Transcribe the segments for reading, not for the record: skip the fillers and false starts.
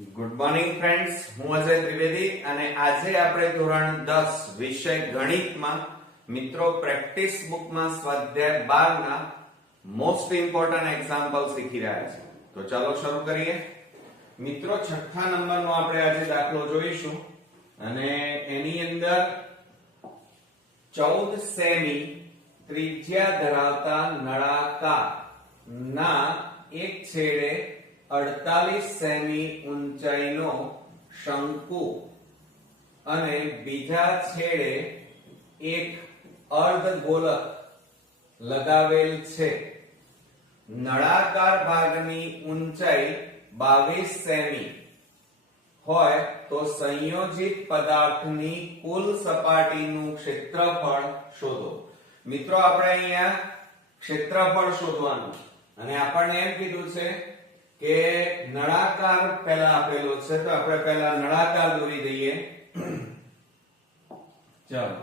Good morning friends, હું અજય ત્રિવેદી અને આજે આપણે ધોરણ 10 વિષય ગણિતમાં મિત્રો પ્રેક્ટિસ બુકમાં સ્વાધ્યાય 12 ના મોસ્ટ ઇમ્પોર્ટન્ટ એક્ઝામ્પલ શીખી રહ્યા છે. તો ચાલો શરૂ કરીએ. મિત્રો છઠ્ઠા નંબરનો આપણે આજે દાખલો જોઈશું અને એની અંદર 14 સેમી ત્રિજ્યા ધરાવતા નળાકાર ના એક છેડે 48 સેમી ઊંચાઈનો શંકુ અને બીજા છેડે એક અર્ધગોલક લગાવેલ છે. નળાકાર ભાગની ઊંચાઈ 22 સેમી હોય તો સંયોજિત પદાર્થની કુલ સપાટીનું ક્ષેત્રફળ શોધો. મિત્રો આપણે અહીંયા ક્ષેત્રફળ શોધવાનું અને આપણને એમ કીધું છે કે નળાકાર પહેલા આપેલો છે તો આપણે પહેલા નળાકાર દોરી દઈએ. ચાલો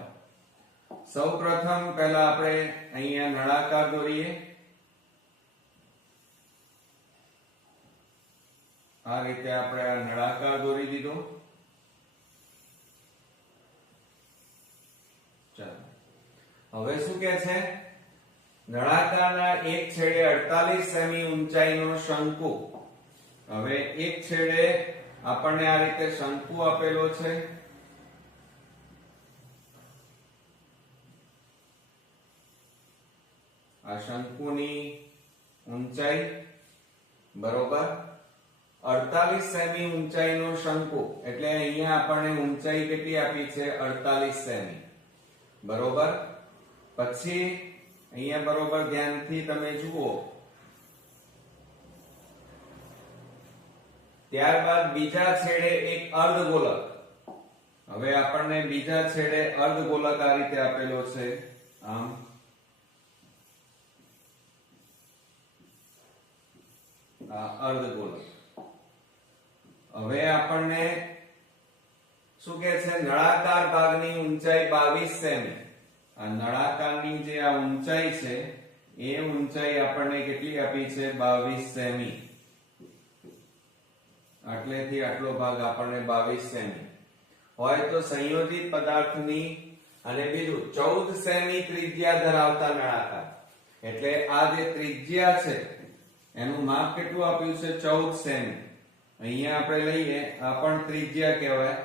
સૌપ્રથમ પહેલા આપણે અહીંયા નળાકાર દોરીએ. આ રીતે આપણે આ નળાકાર દોરી દીધો. ચાલો હવે શું કહે છે? નળાકારના એક છેડે 48 સેમી ઊંચાઈનો શંકુ. હવે એક છેડે આપણને આ રીતે શંકુ આપેલો છે. આ શંકુની ઊંચાઈ બરોબર 48 સેમી ઊંચાઈનો શંકુ એટલે અહીંયા આપણને ઊંચાઈ કેટલી આપી છે? 48 સેમી બરોબર. પછી અહીંયા બરોબર ધ્યાનથી તમે જુઓ. ત્યારબાદ બીજા છેડે એક અર્ધગોલક. હવે આપણને બીજા છેડે અર્ધગોલક આ રીતે આપેલો છે. આમ આ અર્ધગોલક. હવે આપણને શું કહે છે? નળાકાર ભાગની ઊંચાઈ 22 સેમી. આ નળાકારની જે આ ઊંચાઈ છે એ ઊંચાઈ આપણને કેટલી આપી છે? 22 સેમી. આટલેથી આટલો ભાગ આપણને 22 સેમી હોય તો સંયોજિત પદાર્થની અને બીજું 14 સેમી ત્રિજ્યા ધરાવતા નળાકાર. એટલે આ જે ત્રિજ્યા છે એનું માપ કેટલું આપ્યું છે? 14 સેમી. અહીંયા આપણે લઈએ આ પણ ત્રિજ્યા કહેવાય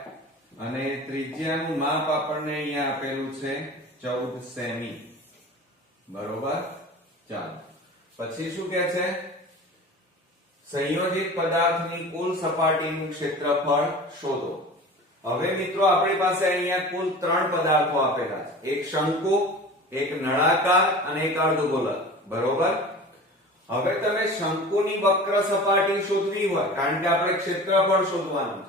અને ત્રિજ્યાનું માપ આપણને અહીંયા આપેલું છે 14 સેમી બરોબર. ચાલો પછી શું કહે છે? સંયોજિત પદાર્થની કુલ સપાટીનું ક્ષેત્રફળ શોધો. હવે મિત્રો આપણી પાસે અહીંયા કુલ 3 પદાર્થો આપેલા છે. એક શંકુ, એક નળાકાર અને એક અર્ધગોલક બરોબર. હવે તમે શંકુની વક્ર સપાટી શોધવી હોય કારણ કે આપણે ક્ષેત્રફળ શોધવાનું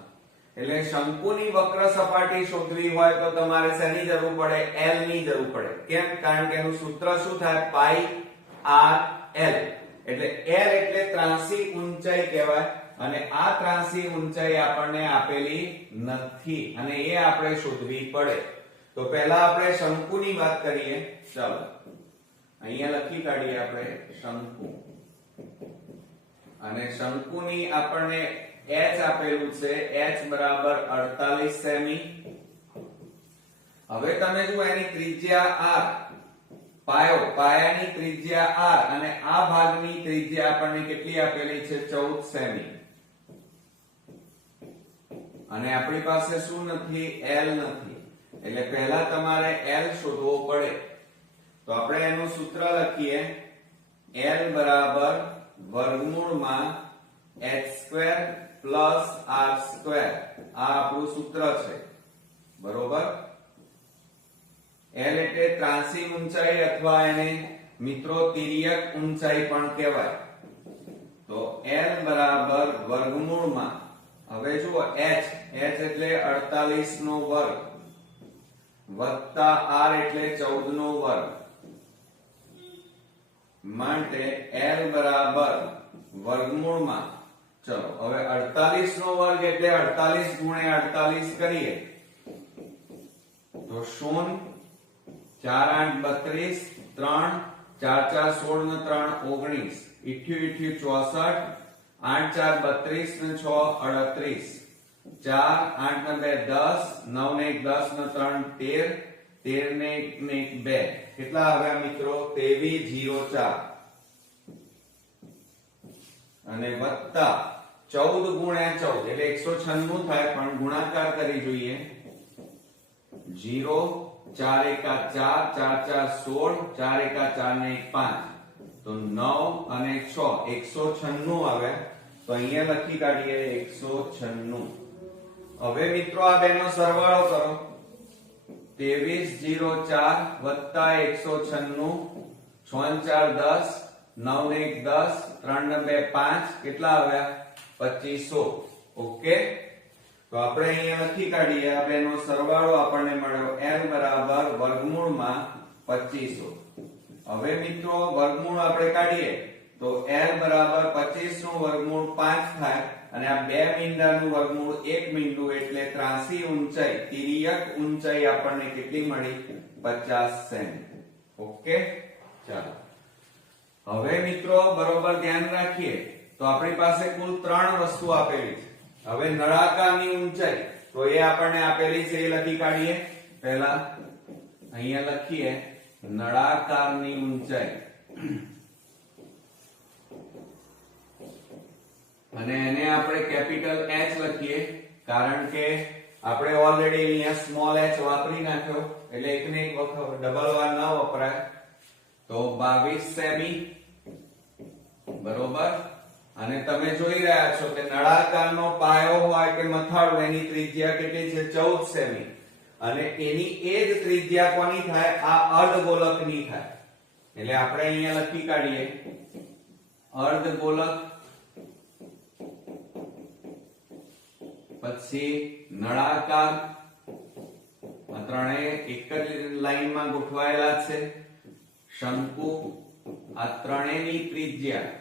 છે એટલે શંકુની વક્ર સપાટી શોધવી હોય તો તમારે શેની જરૂર પડે? L ની જરૂર પડે. કેમ? કારણ કે એનું સૂત્ર શું થાય? પાઈ આર એલ. એટલે L એટલે ત્રાંસી ઊંચાઈ કહેવાય અને આ ત્રાંસી ઊંચાઈ આપણને આપેલી નથી અને એ આપણે શોધવી પડે. તો પહેલા આપણે શંકુની વાત કરીએ. ચાલો અહીંયા લખી કાઢીએ આપણે શંકુ અને શંકુની આપણને h આપેલું છે. h બરાબર 48 સેમી. હવે તમે જુઓ એની ત્રિજ્યા r, પાયાની ત્રિજ્યા r અને આ ભાગની ત્રિજ્યા આપણને કેટલી આપેલી છે? 14 સેમી. અને આપણી પાસે શું નથી? L નથી. એટલે પહેલા તમારે L શોધવો પડે. તો આપણે એનું સૂત્ર લખીએ. L બરાબર વર્ગમૂળમાં h² પ્લસ r². આ આપણું સૂત્ર છે બરોબર. L એટલે ત્રાંસી ઊંચાઈ અથવા એને મિત્રો તિર્યક ઊંચાઈ પણ કહેવાય. તો L બરાબર વર્ગમૂળમાં હવે જુઓ h એટલે 48 નો વર્ગ વત્તા r એટલે 14 નો વર્ગ માટે L બરાબર વર્ગમૂળમાં. ચલો હવે 48 નો વર્ગ એટલે 48 ગુણ્યા 48 કરીએ તો 0 4 8 32 3 4 4 16 ને 3 19 88 64 8 4 32 ને 6 38 4 8 ને 2 10 9 ને 1 10 ને 3 13 13 ને 1 ને 1 2 કેટલા આવ્યા મિત્રો 2304 અને વત્તા 14 ગુણ્યા 14 એટલે 196 થાય પણ ગુણાકાર કરી જોઈએ 0 4 એકા 4 4 4 16 4 એકા 4 ને 1 5 તો 9 અને 6 196 આવે તો અહીંયા લખી કાઢીએ 196 હવે મિત્રો આ બેનો સરવાળો કરો 2304 વત્તા 196 6 4 10 9 ને 1 10 3 ને 2 5 કેટલા આવ્યા 2500 ઓકે તો આપણે અહીંયા લખી કાઢીએ આ બેનો સરવાળો આપણને મળ્યો l બરાબર વર્ગમૂળમાં 2500 હવે મિત્રો વર્ગમૂળ આપણે કાઢીએ તો l બરાબર 25 નું વર્ગમૂળ 5 થાય અને આ બે મીંડાનું વર્ગમૂળ 1 મીંડું એટલે ત્રાસી ઊંચાઈ તિર્યક ઊંચાઈ આપણને કેટલી મળી 50 સેમી ઓકે ચાલો હવે મિત્રો બરોબર ધ્યાન રાખીએ તો આપણી પાસે કુલ 3 વસ્તુ આપેલી છે હવે નળાકારની ઊંચાઈ તો એ આપણને આપેલી છે એ લખી કાઢીએ પહેલા અહીંયા લખીએ નળાકારની ઊંચાઈ અને એને આપણે કેપિટલ H લખીએ કારણ કે આપણે ઓલરેડી અહીંયા સ્મોલ h વાપરી નાખ્યો એટલે એકને એક વખત ડબલ વાર ન વપરાય તો 22 સેમી બરોબર અને તમે જોઈ રહ્યા છો કે નળાકારનો પાયો હોય કે મથાળું એની ત્રિજ્યા કેટલી છે 14 સેમી અને એની એ જ ત્રિજ્યા કોની થાય આ અર્ધગોલકની થાય એટલે આપણે અહીંયા લખી કાઢીએ અર્ધગોલક પછી નળાકાર આ ત્રણેય એક જ લાઈનમાં ગોઠવાયેલા છે શંકુ આ ત્રણેયની ત્રિજ્યા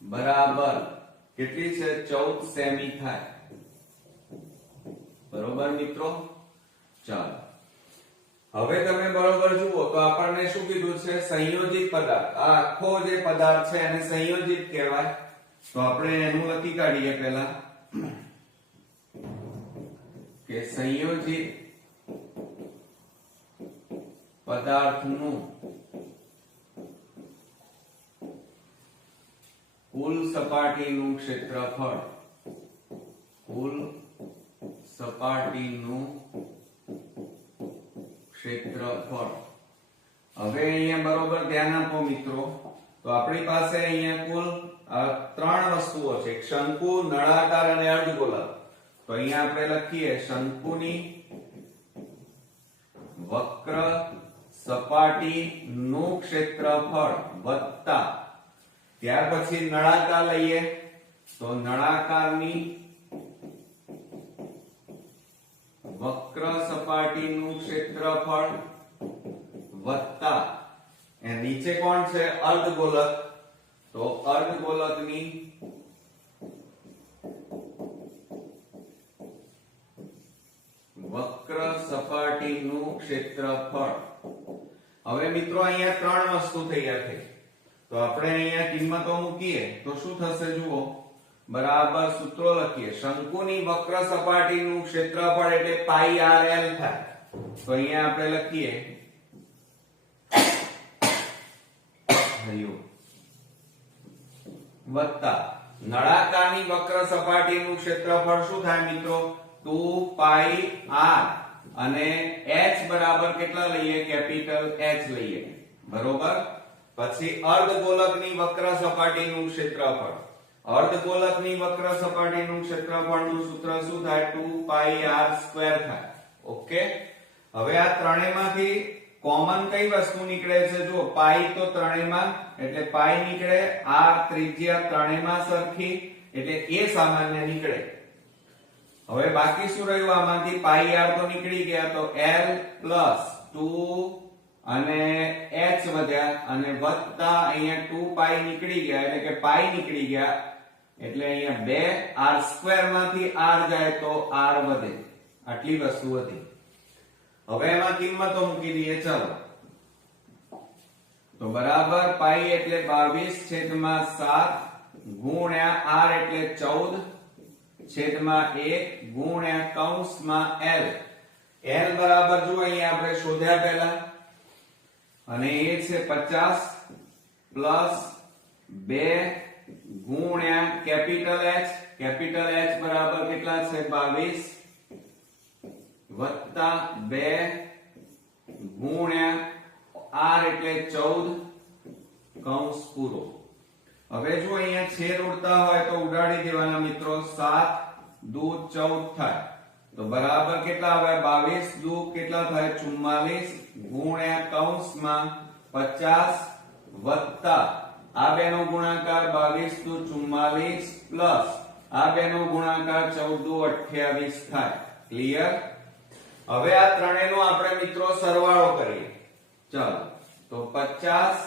બરાબર કેટલી છે 14 સેમી થાય બરોબર મિત્રો ચાલો હવે તમે બરોબર જુઓ તો આપણને શું કીધું છે સંયોજિત પદાર્થ આ આખો જે પદાર્થ છે એને સંયોજિત કહેવાય તો આપણે એનું લખી કાઢીએ પહેલા કે સંયોજિત પદાર્થનું કુલ સપાટીનું ક્ષેત્રફળ કુલ સપાટીનું ક્ષેત્રફળ હવે અહીંયા બરોબર ધ્યાન આપો મિત્રો તો આપણી પાસે અહીંયા કુલ 3 વસ્તુઓ છે શંકુ નળાકાર અને અર્ધગોલક તો અહીંયા આપણે લખીએ શંકુની વક્ર સપાટીનું ક્ષેત્રફળ વત્તા ત્યાર પછી નળાકાર લઈએ તો નળાકારની વક્ર સપાટીનું ક્ષેત્રફળ વત્તા એ નીચે કોણ છે અર્ધગોલક તો અર્ધગોલકની વક્ર સપાટીનું ક્ષેત્રફળ હવે મિત્રો અહીંયા 3 વસ્તુ તૈયાર થઈ તો આપણે અહીંયા કિંમતો મૂકીએ તો શું થશે જુઓ બરાબર સૂત્રો લખીએ શંકુની વક્ર સપાટીનું ક્ષેત્રફળ એટલે પાઈ r l થાય તો અહીંયા આપણે લખીએ વત્તા નળાકારની વક્ર સપાટીનું ક્ષેત્રફળ શું થાય મિત્રો 2 પાઈ r અને h બરાબર કેટલા લઈએ કેપિટલ H લઈએ બરોબર પછી અર્ધગોલકની વક્ર સપાટીનું ક્ષેત્રફળ અર્ધગોલકની વક્ર સપાટીનું ક્ષેત્રફળનું સૂત્ર શું થાય 2 પાઈ r સ્ક્વેર થાય ઓકે હવે આ ત્રણેયમાંથી કોમન કઈ વસ્તુ નીકળે છે જો પાઈ તો ત્રણેયમાં એટલે પાઈ નીકળે r ત્રિજ્યા ત્રણેયમાં સરખી એટલે એ સામાન્ય નીકળે હવે બાકી શું રહ્યું આમાંથી પાઈ r તો નીકળી ગયા તો l પ્લસ 2 અને h વધ્યા અને વત્તા અહીંયા 2 પાઈ નીકળી ગયા એટલે કે પાઈ નીકળી ગયા એટલે અહીંયા 2 r સ્ક્વેર માંથી r જાય તો r વધે આટલી વસ્તુ હતી હવે એમાં કિંમતો મૂકી દઈએ ચાલો તો બરાબર પાઈ એટલે 22/7 ગુણ્યા r એટલે 14 છેદમાં 1 ગુણ્યા કૌંસમાં l. l બરાબર જો અહીંયા આપણે શોધ્યા પહેલા, અને એ છે 50 પ્લસ 2 ગુણ્યા કેપિટલ H. કેપિટલ H બરાબર કેટલા છે 22 વત્તા 2 ગુણ્યા r એટલે 14 કૌંસ પૂરો. હવે જો અહીંયા છેદ ઉડતા હોય તો ઉડાડી દેવાના મિત્રો. 7 દુ 14 થાય તો બરાબર કેટલા આવે 22 દુ કેટલા થાય 44 ગુણ્યા કૌંસમાં 50 વત્તા આ બેનો ગુણાકાર 22 દુ 44 પ્લસ આ બેનો ગુણાકાર 14 દુ 28 થાય. ક્લિયર? હવે આ ત્રણેયનો આપણે મિત્રો સરવાળો કરીએ. ચાલો તો 50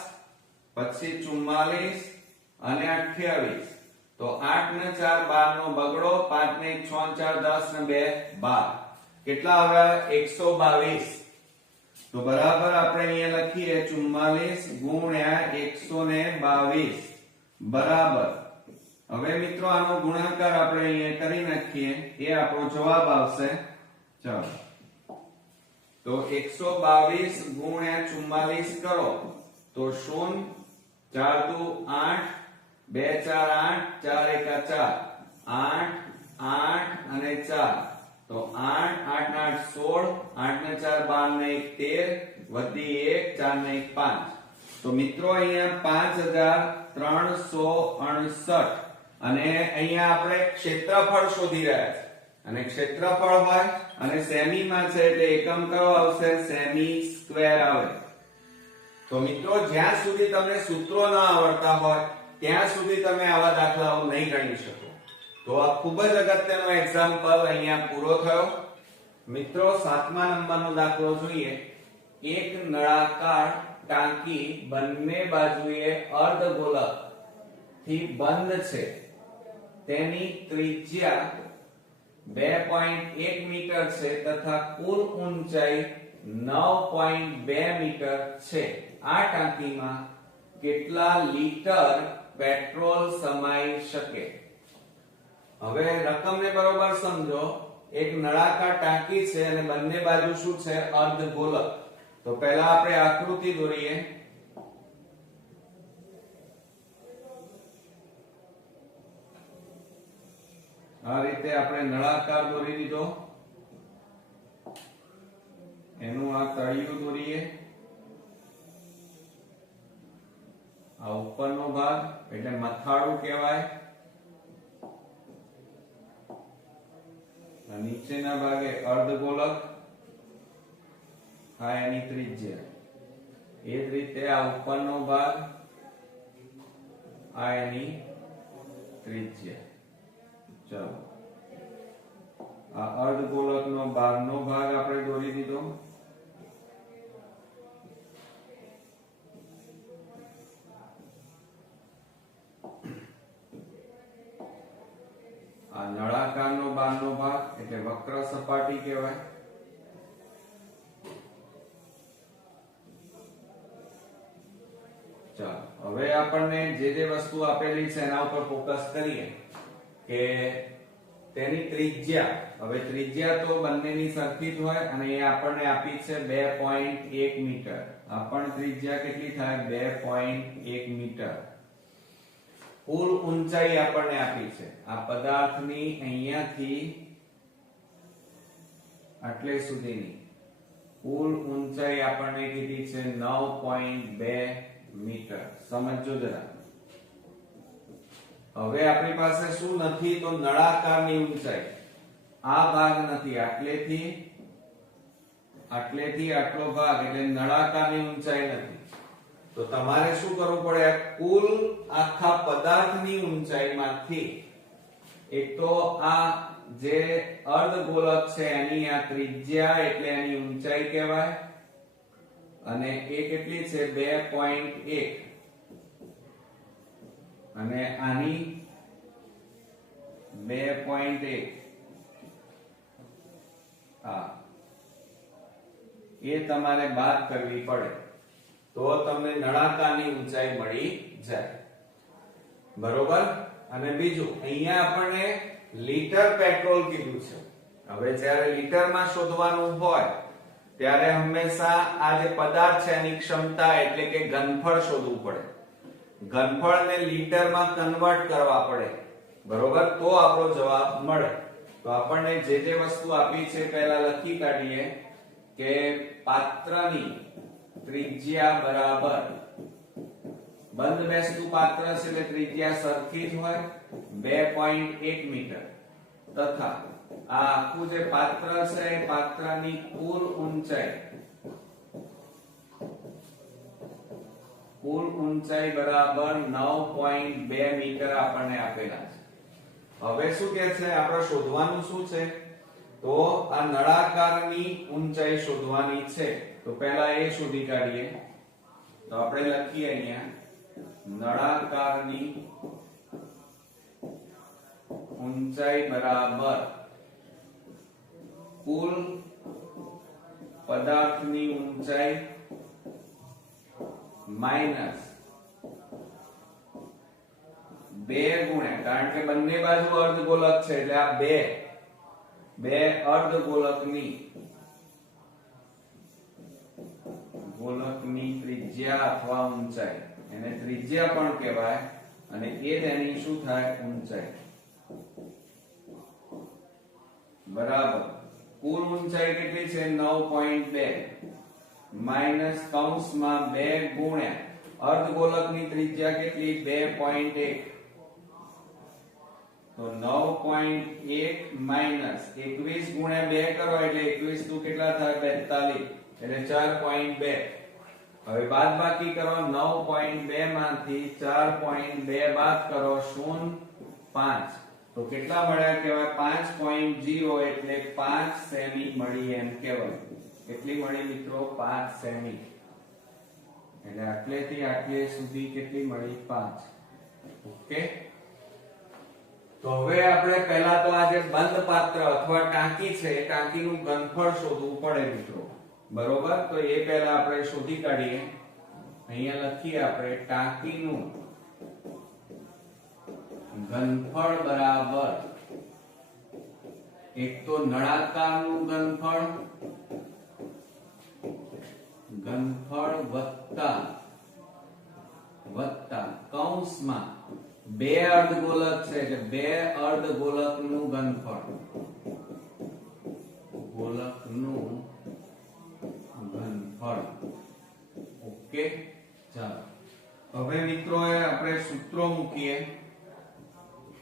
પછી 44 અને 28 તો 8 ને 4 12 નો બગડો, 5 ને 1 6 4 10 ને 2 12 કેટલા આવે 122. તો બરાબર આપણે અહીંયા લખીએ 44 ગુણ્યા 122 બરાબર. હવે મિત્રો આનો ગુણાકાર આપણે અહીંયા કરી નાખીએ, એ આપણો જવાબ આવશે. ચાલો તો 122 ગુણ્યા 44 કરો તો 0 4 દુ 8 2 4 8 4 1 4 8 8 અને 4 તો 8 8 ને 8 16 8 ને 4 12 ને 1 13 વધી 1 4 ને 1 5. તો મિત્રો અહીંયા 5369 અને અહીંયા આપણે ક્ષેત્રફળ શોધી રહ્યા છે. અને ક્ષેત્રફળ હોય અને સેમી માં છે એટલે એકમ કયો આવશે સેમી સ્ક્વેર આવે. તો મિત્રો જ્યાં સુધી તમને સૂત્રો ન આવડતા હોય ત્યાં સુધી તમે આવા દાખલાઓ નહીં ગણી શકો. તો આ ખૂબ જ અગત્યનો એક્ઝામ્પલ અહીંયા પૂરો થયો. મિત્રો 7મા નંબરનો દાખલો જોઈએ. એક નળાકાર ટાંકી બંને બાજુએ અર્ધગોળક થી બંધ છે. તેની ત્રિજ્યા 2.1 મીટર છે તથા કુલ ઊંચાઈ 9.2 મીટર છે. આ ટાંકીમાં કેટલા લીટર પેટ્રોલ સમાઈ શકે? હવે રકમને બરોબર સમજો. એક નળાકાર ટાંકી છે અને બંને બાજુ શું છે અર્ધગોળક. તો પહેલા આપણે આકૃતિ દોરીએ. આ રીતે આપણે નળાકાર દોરી દીધો. એનું આ તળિયું દોરીએ. આ ઉપરનો ભાગ એટલે મથાળું કહેવાય. નીચેના ભાગે અર્ધગોળક આ એની ત્રિજ્યા. એ જ રીતે આ ઉપરનો ભાગ આ એની ત્રિજ્યા. ચાલો આ અર્ધગોળકનો બહારનો ભાગ આપણે દોરી દીધો. આ નળાકારનો બહારનો ભાગ એટલે વક્ર સપાટી કહેવાય. ચાલો હવે આપણને જે વસ્તુ આપેલી છે એના ઉપર ફોકસ કરીએ કે તેની ત્રિજ્યા. હવે ત્રિજ્યા તો બંનેની સરખી જ હોય અને એ આપણને આપી છે 2.1 મીટર. આ પણ ત્રિજ્યા કેટલી થાય 2.1 મીટર. કુલ ઊંચાઈ આપણને આપી છે આ પદાર્થની અહીંયાથી આટલે સુધીની કુલ ઊંચાઈ આપણને કીધી છે 9.2 મીટર. સમજો જરા. હવે આપણી પાસે શું નથી તો નળાકારની ઊંચાઈ. આ ભાગ નથી, આટલેથી આટલો ભાગ એટલે નળાકારની ઊંચાઈ નથી. તો તમારે શું કરવું પડે? કુલ આખા પદાર્થની ઊંચાઈમાંથી એક તો આ જે અર્ધગોળક છે એની આ ત્રિજ્યા એટલે એની ઊંચાઈ કહેવાય. અને એ કેટલી છે 2.1 અને આની 2.1 એ તમારે બાદ કરવી પડે તો તમને નળાકારની ઊંચાઈ મળી જાય. બરોબર. અને બીજું અહીંયા આપણને લીટર પેટ્રોલ કીધું છે. હવે જ્યારે લીટરમાં શોધવાનું હોય ત્યારે હંમેશા આ જે પદાર્થ છે એની ક્ષમતા એટલે કે ઘનફળ શોધવું પડે. ઘનફળને લીટરમાં કન્વર્ટ કરવા પડે, બરોબર, તો આપણો જવાબ મળે. તો આપણને જે વસ્તુ આપી છે પહેલા લખી કાઢીએ કે પાત્રની ત્રિજ્યા બરાબર, બંધ બેસતું પાત્ર છે એટલે ત્રિજ્યા સરખી જ હોય 2.1 મીટર, તથા આ આખું જે પાત્ર છે એ પાત્રની કુલ ઊંચાઈ બરાબર 9.2 મીટર આપણને આપેલા છે. હવે શું કહે છે, આપણે શોધવાનું શું છે, તો આ નળાકારની ઊંચાઈ શોધવાની છે. તો પહેલા એ શોધી કાઢીએ. તો આપણે લખીએ અહીંયા નળાકારની ઊંચાઈ બરાબર કુલ પદાર્થની ઊંચાઈ માઈનસ 2 ગુણ્યા, કારણ કે બંને બાજુ અર્ધગોલક છે એટલે આ બે અર્ધગોલકની ત્રિજ્યા અથવા ઊંચાઈ, એને ત્રિજ્યા પણ કહેવાય અને એ જ એની શું થાય, ઊંચાઈ, બરાબર. કુલ ઊંચાઈ કેટલી છે 9.2 માઈનસ કૌંસમાં 2 ગુણ્યા અર્ધગોલકની ત્રિજ્યા કેટલી 2.1, તો 9.1 માઈનસ 21 ગુણ્યા 2 કરો એટલે 21 નું કેટલા થાય 42 એટલે 4.2. હવે બાદબાકી કરો 9.2 માંથી 4.2 બાદ કરો 0.5, તો કેટલા મળ્યા કહેવાય 5.0 એટલે 5 સેમી મળી એમ કહેવાય. કેટલી મળી મિત્રો 5 સેમી, એટલે આટલેથી આટલે સુધી કેટલી મળી 5. ઓકે. તો હવે આપણે પહેલા તો આ જે બંધ પાત્ર અથવા ટાંકી છે એ ટાંકીનું ઘનફળ શોધવું પડે મિત્રો, બરોબર. તો એ પહેલા આપણે શોધી કાઢીએ. અહીંયા લખીએ આપણે ટાંકીનું ઘનફળ બરાબર એક તો નળાકારનું ઘનફળ વત્તા કૌંસમાં 2 અર્ધગોલક છે એટલે 2 અર્ધગોલકનું ઘનફળ, ઓકે. ચાલો હવે મિત્રો આપણે સૂત્રો મૂકીએ.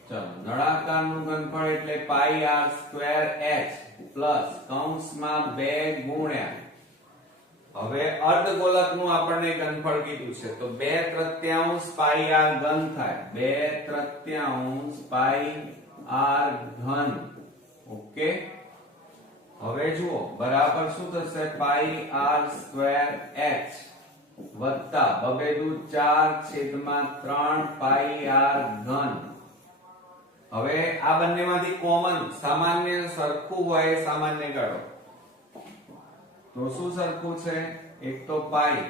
ચાલો, નળાકારનું ઘનફળ એટલે પાઈ r સ્ક્વેર h પ્લસ કૌંસમાં 2 ગુણ્યા, હવે અર્ધગોલકનું આપણને ઘનફળ કીધું છે તો 2/3 પાઈ r ઘન થાય, 2/3 પાઈ r ઘન. ઓકે. હવે જુઓ બરાબર શું થશે, પાઈ r સ્ક્વેર h વત્તા 4/3 પાઈ r ઘન. હવે આ બંનેમાંથી કોમન સામાન્ય સરખું હોય સામાન્ય કાઢો. તો શું સરખું છે, એક તો પાઈ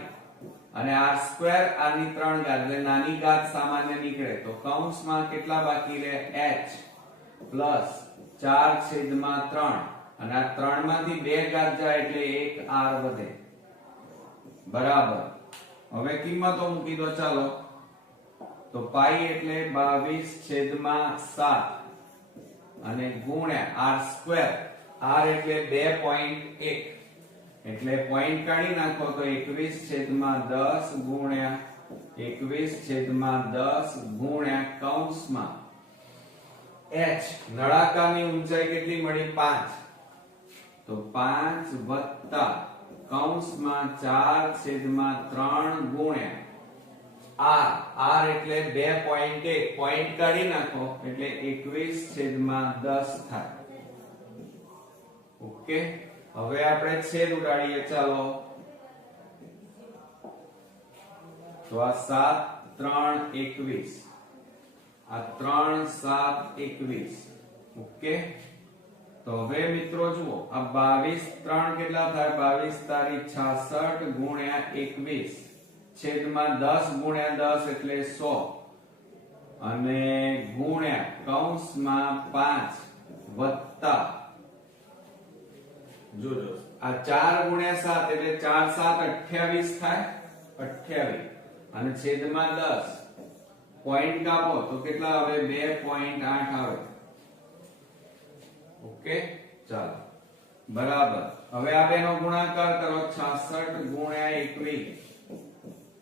અને r સ્ક્વેર r ની 3 ઘાત એટલે નાની ઘાત સામાન્ય નીકળે તો કૌંસમાં કેટલા બાકી રહે h પ્લસ 4/3 અને આ 3 માંથી 2 ઘાત જાય એટલે 1 r વધે, બરાબર. હવે કિંમતો મૂકી દો. ચાલો, તો પાઈ એટલે 22/7 અને ગુણ્યા r સ્ક્વેર, r એટલે 2.1 એટલે પોઈન્ટ કાઢી નાખો તો 21/10 ગુણ્યા 21/10 ગુણ્યા કૌંસમાં h નળાકારની ઊંચાઈ કેટલી મળી 5, તો 5 વત્તા કૌંસમાં 4/3 ગુણ્યા r એટલે 2.1 પોઈન્ટ કાઢી નાખો એટલે 21/10 થાય. ઓકે. હવે આપણે છેદ ઉડાડીએ. ચાલો, તો આ 7 3 21, આ 3 7 21. ઓકે. તો હવે મિત્રો જુઓ આ 22 3 કેટલા થાય, 22 તારી 66 ગુણ્યા 21 છેદમાં 10 ગુણ્યા 10 એટલે 100 અને ગુણ્યા કૌંસમાં 5 વત્તા જોજો આ 4 ગુણ્યા 7 એટલે 4 7 28 થાય 28 અને છેદમાં 10 પોઈન્ટ કાપો તો કેટલા આવે 2.8 આવે ઓકે ચાલો બરાબર હવે આ બેનો ગુણાકાર કરો 66 ગુણ્યા 21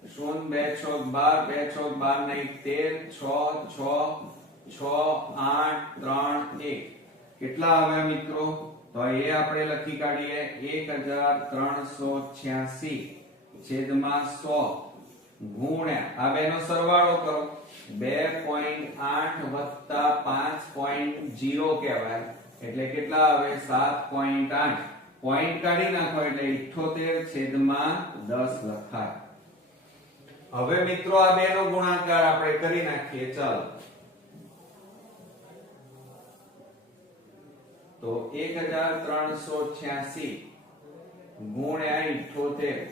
શૂન 2 6 12 2 6 12 ને 13 6 6 6 8 3 1 કેટલા આવે મિત્રો તો એ આપણે લખી કાઢીએ 1386 છેદમાં 100 ગુણ્યા આ બેનો સરવાળો કરો 2.8 વત્તા 5.0 કહેવાય એટલે કેટલા આવે 7.8 પોઈન્ટ કાઢી નાખો એટલે 78 છેદમાં 10 લખાય હવે મિત્રો આ બેનો ગુણાકાર આપણે કરી નાખીએ ચાલો તો 1386 ગુણ્યા 78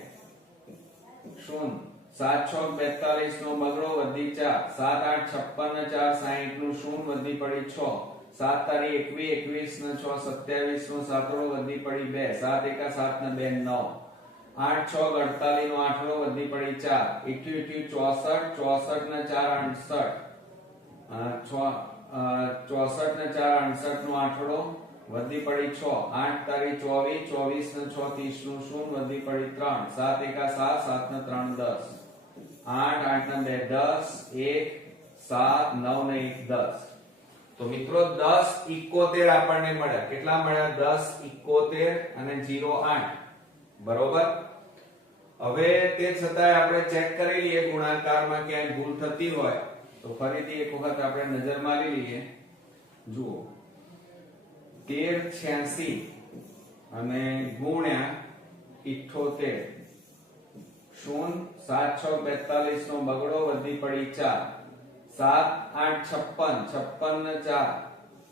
શૂન 7 6 42 નો બગડો વધી 4 7 8 56 4 60 નું શૂન વધી પડી 6 7 તારી 21 21 ને 6 27 નો સાતડો વધી પડી 2 7 1 7 ને 2 9 8 6 48 નો આઠડો વધી પડી 4 81 64 64 ને 4 68 64 ને 4 68 નો આઠડો વધી પડી 6 8 તારી 24 24 ને 6 30 નું શૂન વધી પડી 3 7 1 7 7 ને 3 10 8 8 ને 2 10 1 7 9 ને 1 10 તો મિત્રો 10 71 આપણને મળ્યા કેટલા મળ્યા 10 71 અને 0 8 બરોબર હવે તે છતાંય આપણે ચેક કરી લઈએ ગુણાકારમાં ક્યાંય ભૂલ થતી હોય તો ફરીથી એક વખત આપણે નજર મારી લઈએ જુઓ 1386 અને ગુણ્યા 78 શૂન 7 6 42 નો બગડો વધી પડી 4 7 8 56 56 ને 4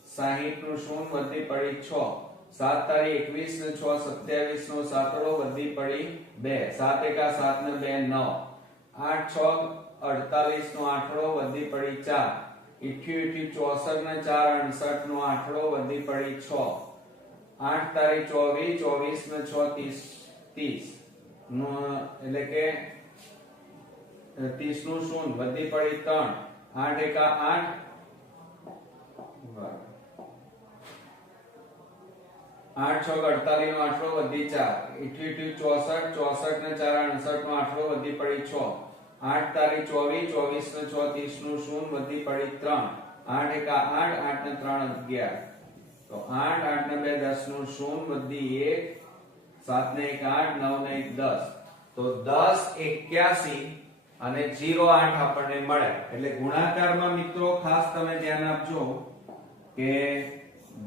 60 નું શૂન વધી પડી 6 7 તારી 21 ને 6 27 નો સાતડો વધી પડી 2 7 1 7 ને 2 9 8 6 48 નો આઠડો વધી પડી 4 88 64 ને 4 68 નો આઠડો વધી પડી 6 8 તારી 24 24 ને 6 30 નો એટલે કે 30 નું શૂન વધી પડી 3 8 1 8 8 6 48 નો આઠડો વધી 4 88 64 64 ને 4 68 નો આઠડો વધી પડી 6 8 તારી 24 24 ને 6 30 નું શૂન વધી પડી 3 8 1 8 8 ને 3 11 તો 8 8 ને 2 10 નું શૂન વધી 1 7 ને 1 8 9 ને 1 10 તો 10 81 અને 08 આપણને મળે એટલે ગુણાકારમાં મિત્રો ખાસ તમે ધ્યાન આપજો કે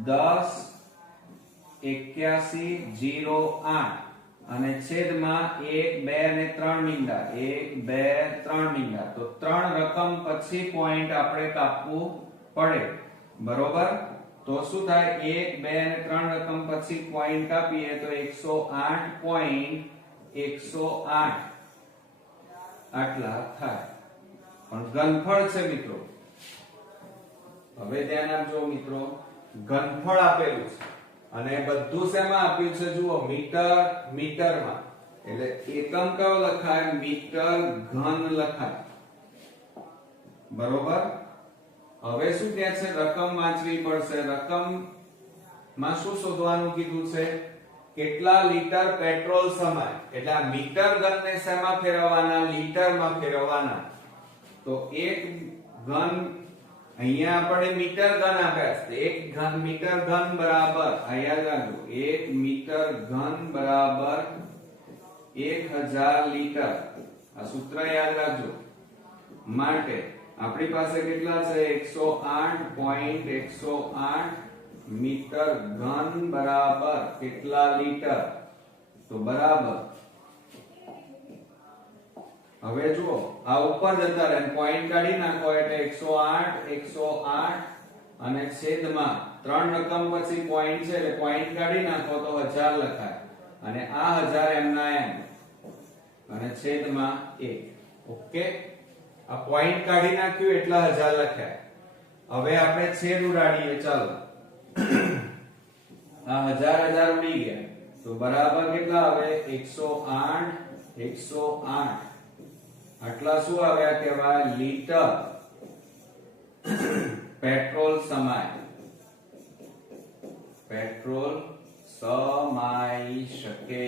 10 81 08 અને છેદમાં 1 2 અને 3 મીંડા 1 2 3 મીંડા તો 3 રકમ પછી પોઈન્ટ આપણે કાપવું પડે બરોબર તો શું થાય 1 2 અને 3 રકમ પછી પોઈન્ટ કાપીએ તો 108.108 આટલા થાય પણ ઘનફળ છે મિત્રો હવે ધ્યાન આપજો મિત્રો ઘનફળ આપેલું છે અને બધું શેમાં આપ્યું છે જુઓ મીટરમાં એટલે એકમ કયો લખાય મીટર ઘન લખાય બરોબર હવે શું કહે છે રકમ વાંચવી પડશે રકમ માં શું શોધવાનું કીધું છે કેટલા લીટર પેટ્રોલ સમાય એટલે આ મીટર ઘનને શેમાં ફેરવવાના લીટરમાં ફેરવવાના તો એક ઘન અહીંયા આપણે મીટર ઘન આપ્યા છે એક ઘન મીટર ઘન બરાબર અહીંયા રાખજો 1 મીટર ઘન બરાબર 1000 લીટર આ સૂત્ર યાદ રાખજો માટે આપણી પાસે કેટલા છે 108.108 મીટર ઘન બરાબર કેટલા લીટર તો બરાબર હવે જુઓ આ ઉપર જતા રહે પોઈન્ટ કાઢી નાખો એટલે 108 અને છેદમાં 3 રકમ પછી પોઈન્ટ છે એટલે પોઈન્ટ કાઢી નાખો તો 1000 લખાય અને આ 1000 એમના એમ અને છેદમાં 1 ઓકે આ પોઈન્ટ કાઢી નાખ્યું એટલા 1000 લખ્યા. હવે આપણે છેદ ઉડાડીએ. ચાલો આ 1000 ઉડી ગયા તો બરાબર કેટલા આવે? 108 આટલા શું આવ્યા કહેવાય? Litre petrol સમાય. પેટ્રોલ સમાઈ શકે.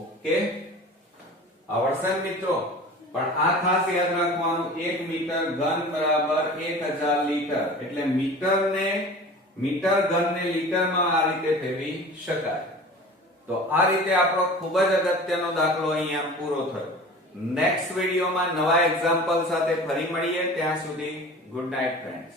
ઓકે, આવડશે ને મિત્રો? પણ આ ખાસ યાદ રાખવાનું, 1 મીટર ઘન બરાબર 1000 લીટર. એટલે મીટર ઘનને લીટરમાં આ રીતે ફેરવી શકાય. તો આ રીતે આપણો ખૂબ જ અગત્યનો દાખલો અહીંયા પૂરો થયો. નેક્સ્ટ વિડીયોમાં નવા એક્ઝામ્પલ સાથે ફરી મળીએ. ત્યાં સુધી ગુડ નાઇટ ફ્રેન્ડ્સ.